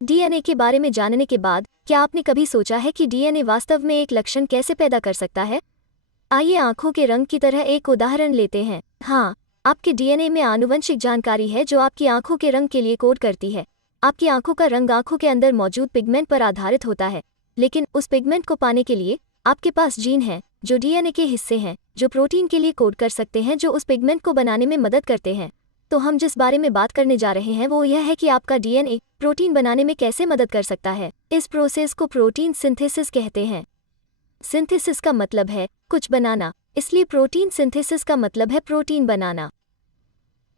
DNA के बारे में जानने के बाद क्या आपने कभी सोचा है कि डीएनए वास्तव में एक लक्षण कैसे पैदा कर सकता है? आइए आंखों के रंग की तरह एक उदाहरण लेते हैं। हाँ, आपके डीएनए में आनुवंशिक जानकारी है जो आपकी आंखों के रंग के लिए कोड करती है। आपकी आंखों का रंग आंखों के अंदर मौजूद पिगमेंट पर आधारित होता है, लेकिन उस पिगमेंट को पाने के लिए आपके पास जीन हैं जो डीएनए के हिस्से हैं जो प्रोटीन के लिए कोड कर सकते हैं जो उस पिगमेंट को बनाने में मदद करते हैं। तो हम जिस बारे में बात करने जा रहे हैं वो यह है कि आपका डीएनए प्रोटीन बनाने में कैसे मदद कर सकता है। इस प्रोसेस को प्रोटीन सिंथेसिस कहते हैं। सिंथेसिस का मतलब है कुछ बनाना, इसलिए प्रोटीन सिंथेसिस का मतलब है प्रोटीन बनाना।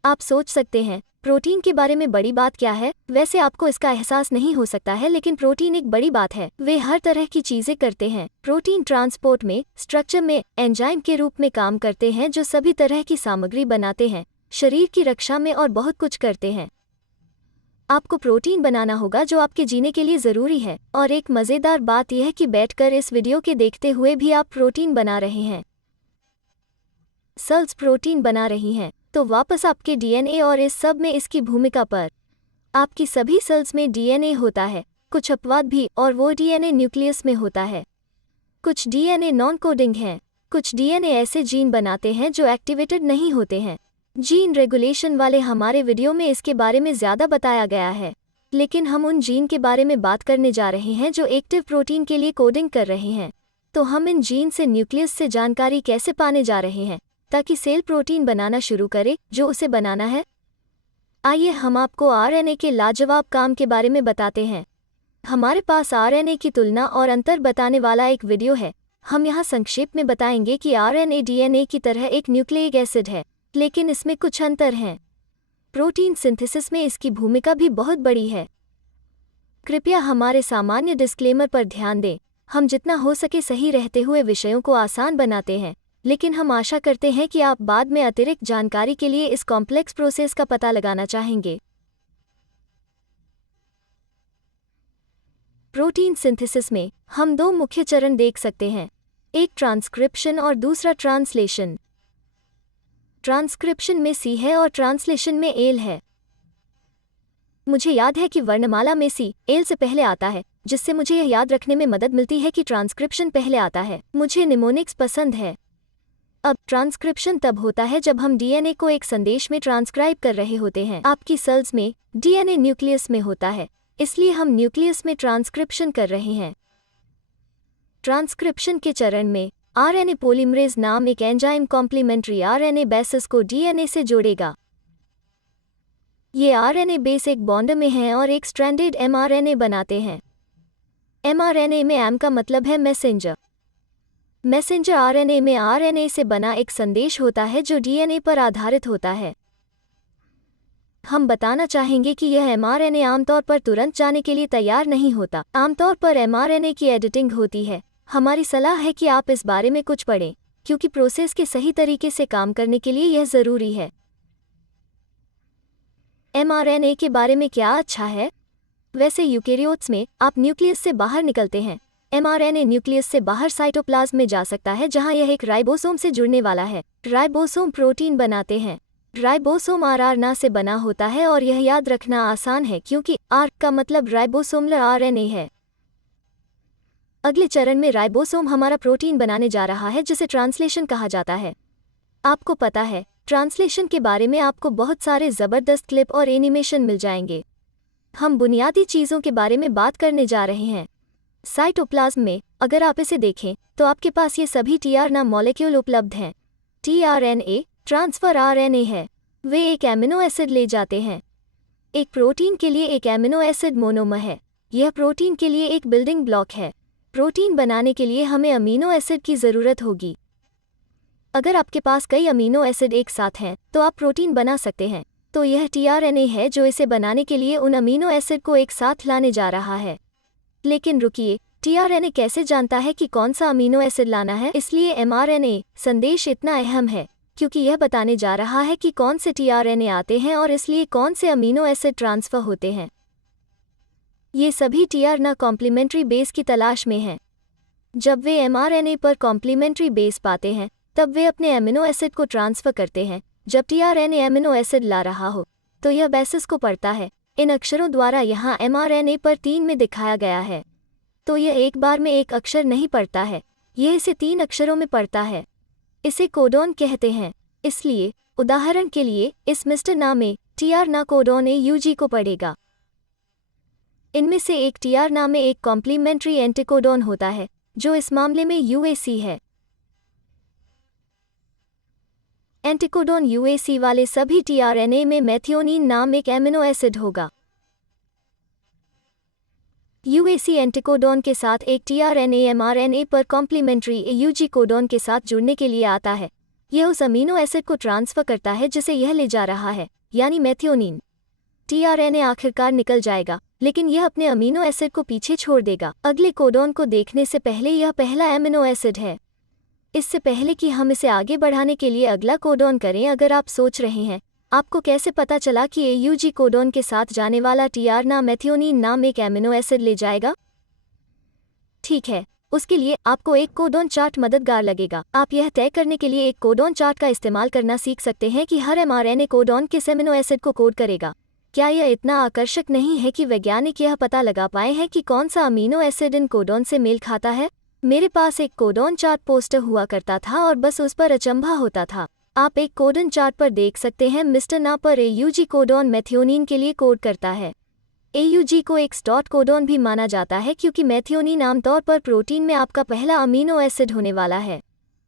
आप सोच सकते हैं प्रोटीन के बारे में बड़ी बात क्या है? वैसे आपको इसका एहसास नहीं हो सकता है, लेकिन प्रोटीन एक बड़ी बात है। वे हर तरह की चीजें करते हैं। प्रोटीन ट्रांसपोर्ट में, स्ट्रक्चर में एंजाइम के रूप में काम करते हैं जो सभी तरह की सामग्री बनाते हैं, शरीर की रक्षा में और बहुत कुछ करते हैं। आपको प्रोटीन बनाना होगा जो आपके जीने के लिए ज़रूरी है। और एक मज़ेदार बात यह है कि बैठकर इस वीडियो के देखते हुए भी आप प्रोटीन बना रहे हैं। सेल्स प्रोटीन बना रही हैं। तो वापस आपके डीएनए और इस सब में इसकी भूमिका पर। आपकी सभी सेल्स में डीएनए होता है, कुछ अपवाद भी, और वो डीएनए न्यूक्लियस में होता है। कुछ डीएनए नॉन कोडिंग हैं। कुछ डीएनए ऐसे जीन बनाते हैं जो एक्टिवेटेड नहीं होते हैं। जीन रेगुलेशन वाले हमारे वीडियो में इसके बारे में ज़्यादा बताया गया है, लेकिन हम उन जीन के बारे में बात करने जा रहे हैं जो एक्टिव प्रोटीन के लिए कोडिंग कर रहे हैं। तो हम इन जीन से न्यूक्लियस से जानकारी कैसे पाने जा रहे हैं ताकि सेल प्रोटीन बनाना शुरू करे जो उसे बनाना है। आइए हम आपको आरएनए के लाजवाब काम के बारे में बताते हैं। हमारे पास आरएनए की तुलना और अंतर बताने वाला एक वीडियो है। हम यहाँ संक्षेप में बताएंगे कि आरएनए डीएनए की तरह एक न्यूक्लिक एसिड है, लेकिन इसमें कुछ अंतर हैं। प्रोटीन सिंथेसिस में इसकी भूमिका भी बहुत बड़ी है। कृपया हमारे सामान्य डिस्क्लेमर पर ध्यान दें। हम जितना हो सके सही रहते हुए विषयों को आसान बनाते हैं, लेकिन हम आशा करते हैं कि आप बाद में अतिरिक्त जानकारी के लिए इस कॉम्प्लेक्स प्रोसेस का पता लगाना चाहेंगे। प्रोटीन सिंथेसिस में हम दो मुख्य चरण देख सकते हैं, एक ट्रांसक्रिप्शन और दूसरा ट्रांसलेशन। ट्रांसक्रिप्शन में सी है और ट्रांसलेशन में एल है। मुझे याद है कि वर्णमाला में सी एल से पहले आता है, जिससे मुझे यह याद रखने में मदद मिलती है कि ट्रांसक्रिप्शन पहले आता है। मुझे निमोनिक्स पसंद है। अब ट्रांसक्रिप्शन तब होता है जब हम डीएनए को एक संदेश में ट्रांसक्राइब कर रहे होते हैं। आपकी सेल्स में डीएनए न्यूक्लियस में होता है, इसलिए हम न्यूक्लियस में ट्रांसक्रिप्शन कर रहे हैं। ट्रांसक्रिप्शन के चरण में आरएनए पॉलीमरेज नाम एक एंजाइम कॉम्प्लीमेंट्री आरएनए बेसेस को डीएनए से जोड़ेगा। ये आरएनए बेस एक बॉन्ड में हैं और एक स्ट्रैंडेड एमआरएनए बनाते हैं। एमआरएनए में एम का मतलब है मैसेंजर। मैसेंजर आरएनए में आरएनए से बना एक संदेश होता है जो डीएनए पर आधारित होता है। हम बताना चाहेंगे कि यह एमआरएनए आमतौर पर तुरंत जाने के लिए तैयार नहीं होता। आमतौर पर एमआरएनए की एडिटिंग होती है। हमारी सलाह है कि आप इस बारे में कुछ पढ़ें, क्योंकि प्रोसेस के सही तरीके से काम करने के लिए यह ज़रूरी है। एमआरएनए के बारे में क्या अच्छा है? वैसे यूकेरियोट्स में आप न्यूक्लियस से बाहर निकलते हैं। एमआरएनए न्यूक्लियस से बाहर साइटोप्लाज्म में जा सकता है, जहां यह एक राइबोसोम से जुड़ने वाला है। राइबोसोम प्रोटीन बनाते हैं। राइबोसोम आरआरएनए से बना होता है और यह याद रखना आसान है क्योंकि आर का मतलब राइबोसोमल आरएनए है। अगले चरण में राइबोसोम हमारा प्रोटीन बनाने जा रहा है, जिसे ट्रांसलेशन कहा जाता है। आपको पता है, ट्रांसलेशन के बारे में आपको बहुत सारे ज़बरदस्त क्लिप और एनिमेशन मिल जाएंगे। हम बुनियादी चीज़ों के बारे में बात करने जा रहे हैं। साइटोप्लाज्म में अगर आप इसे देखें तो आपके पास ये सभी टीआरएनए मॉलिक्यूल उपलब्ध हैं। टीआरएनए ट्रांसफर आरएनए है। वे एक एमिनो एसिड ले जाते हैं। एक प्रोटीन के लिए एक एमिनो एसिड मोनोमर है। यह प्रोटीन के लिए एक बिल्डिंग ब्लॉक है। प्रोटीन बनाने के लिए हमें अमीनो एसिड की ज़रूरत होगी। अगर आपके पास कई अमीनो एसिड एक साथ हैं तो आप प्रोटीन बना सकते हैं। तो यह टीआरएनए है जो इसे बनाने के लिए उन अमीनो एसिड को एक साथ लाने जा रहा है। लेकिन रुकिए, टीआरएनए कैसे जानता है कि कौन सा अमीनो एसिड लाना है? इसलिए एमआरएनए संदेश इतना अहम है क्योंकि यह बताने जा रहा है कि कौन से टीआरएनए आते हैं और इसलिए कौन से अमीनो एसिड ट्रांसफ़र होते हैं। ये सभी टीआरएनए कॉम्प्लीमेंट्री बेस की तलाश में हैं। जब वे एमआरएनए पर कॉम्प्लीमेंट्री बेस पाते हैं तब वे अपने एमिनो एसिड को ट्रांसफ़र करते हैं जब टीआरएनए एमिनो एसिड ला रहा हो तो यह बेसिस को पढ़ता है। इन अक्षरों द्वारा यहाँ एमआरएनए पर 3 में दिखाया गया है। तो यह एक बार में एक अक्षर नहीं पढ़ता है, यह इसे 3 अक्षरों में पढ़ता है। इसे कोडॉन कहते हैं। इसलिए उदाहरण के लिए इस मिस्टर ना में टीआर ना कोडॉन एयूजी को पढ़ेगा। इनमें से एक टीआर ना में एक कॉम्प्लीमेंट्री एंटीकोडॉन होता है जो इस मामले में यूएसी है। एंटीकोडॉन यूएसी वाले सभी टीआरएनए में मेथियोनीन नाम एक एमिनो एसिड होगा। यूएसी एंटीकोडॉन के साथ एक टीआरएनए एमआरएनए पर कॉम्प्लीमेंट्री एयूजी कोडॉन के साथ जुड़ने के लिए आता है। यह उस अमीनो एसिड को ट्रांसफर करता है जिसे यह ले जा रहा है, यानी मेथियोनीन। टीआरएनए आखिरकार निकल जाएगा, लेकिन यह अपने अमीनो एसिड को पीछे छोड़ देगा। अगले कोडॉन को देखने से पहले यह पहला एमिनो एसिड है। इससे पहले कि हम इसे आगे बढ़ाने के लिए अगला कोडॉन करें, अगर आप सोच रहे हैं आपको कैसे पता चला कि एयूजी कोडॉन के साथ जाने वाला टीआर ना मेथियोनीन नाम एक एमिनो एसिड ले जाएगा? ठीक है, उसके लिए आपको एक कोडॉन चार्ट मददगार लगेगा। आप यह तय करने के लिए एक कोडॉन चार्ट का इस्तेमाल करना सीख सकते हैं कि हर एमआरएनए कोडॉन किस एमिनो एसिड को कोड करेगा। क्या यह इतना आकर्षक नहीं है कि वैज्ञानिक यह पता लगा पाए हैं कि कौन सा अमीनो एसिड इन कोडॉन से मेल खाता है? मेरे पास एक कोडॉन चार्ट पोस्टर हुआ करता था और बस उस पर अचंभा होता था। आप एक कोडॉन चार्ट पर देख सकते हैं मिस्टर ना पर एयूजी कोडॉन मेथियोनीन के लिए कोड करता है। एयूजी को एक स्टॉट कोडॉन भी माना जाता है क्योंकि मेथियोनीन आमतौर पर प्रोटीन में आपका पहला अमीनो एसिड होने वाला है।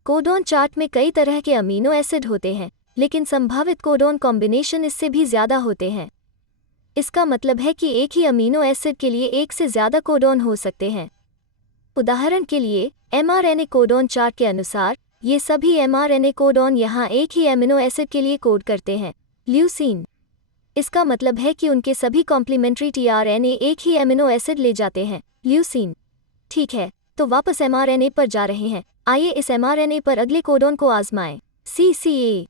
कोडॉन चार्ट में कई तरह के अमीनो एसिड होते हैं, लेकिन संभावित कोडॉन कॉम्बिनेशन इससे भी ज़्यादा होते हैं। इसका मतलब है कि एक ही अमीनो एसिड के लिए एक से ज़्यादा कोडॉन हो सकते हैं। उदाहरण के लिए एमआरएनए कोडॉन चार्ट के अनुसार ये सभी एमआरएनए कोडॉन यहाँ एक ही एमिनो एसिड के लिए कोड करते हैं, ल्यूसीन। इसका मतलब है कि उनके सभी कॉम्प्लीमेंट्री टीआरएनए एक ही एमिनो एसिड ले जाते हैं, ल्यूसीन। ठीक है, तो वापस एमआरएनए पर जा रहे हैं। आइए इस एमआरएनए पर अगले कोडॉन को आजमाएं, सीसीए।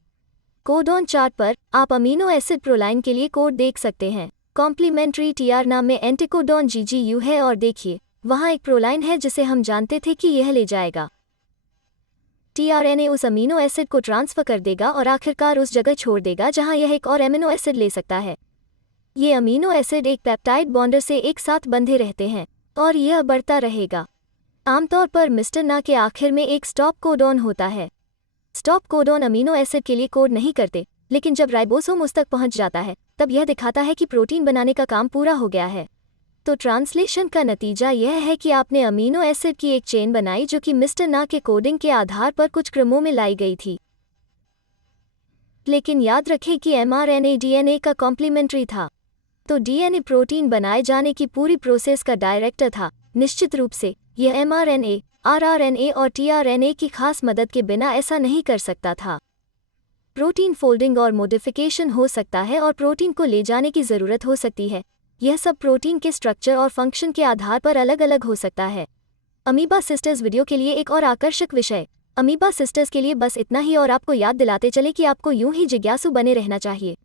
कोडॉन चार्ट पर आप अमीनो एसिड प्रोलाइन के लिए कोड देख सकते हैं। कॉम्प्लीमेंट्री टीआर नाम में एंटीकोडॉन जीजीयू है और देखिए वहाँ एक प्रोलाइन है जिसे हम जानते थे कि यह ले जाएगा। टीआरएनए उस अमीनो एसिड को ट्रांसफर कर देगा और आखिरकार उस जगह छोड़ देगा जहाँ यह एक और एमिनो एसिड ले सकता है। ये अमीनो एसिड एक पेप्टाइड बॉन्डर से एक साथ बंधे रहते हैं और यह बढ़ता रहेगा। आमतौर पर मिस्टर ना के आखिर में एक स्टॉप कोडॉन होता है। स्टॉप कोडॉन अमीनो एसिड के लिए कोड नहीं करते, लेकिन जब राइबोसोम उस तक पहुँच जाता है तब यह दिखाता है कि प्रोटीन बनाने का काम पूरा हो गया है। तो ट्रांसलेशन का नतीजा यह है कि आपने अमीनो एसिड की एक चेन बनाई जो कि मिस्टर ना के कोडिंग के आधार पर कुछ क्रमों में लाई गई थी। लेकिन याद रखें कि एमआरएनए डीएनए का कॉम्प्लीमेंट्री था, तो डीएनए प्रोटीन बनाए जाने की पूरी प्रोसेस का डायरेक्टर था। निश्चित रूप से यह एमआरएनए, आरआरएनए और टीआरएनए की खास मदद के बिना ऐसा नहीं कर सकता था। प्रोटीन फोल्डिंग और मॉडिफिकेशन हो सकता है और प्रोटीन को ले जाने की ज़रूरत हो सकती है। यह सब प्रोटीन के स्ट्रक्चर और फंक्शन के आधार पर अलग अलग हो सकता है। अमीबा सिस्टर्स वीडियो के लिए एक और आकर्षक विषय। अमीबा सिस्टर्स के लिए बस इतना ही और आपको याद दिलाते चले कि आपको यूं ही जिज्ञासु बने रहना चाहिए।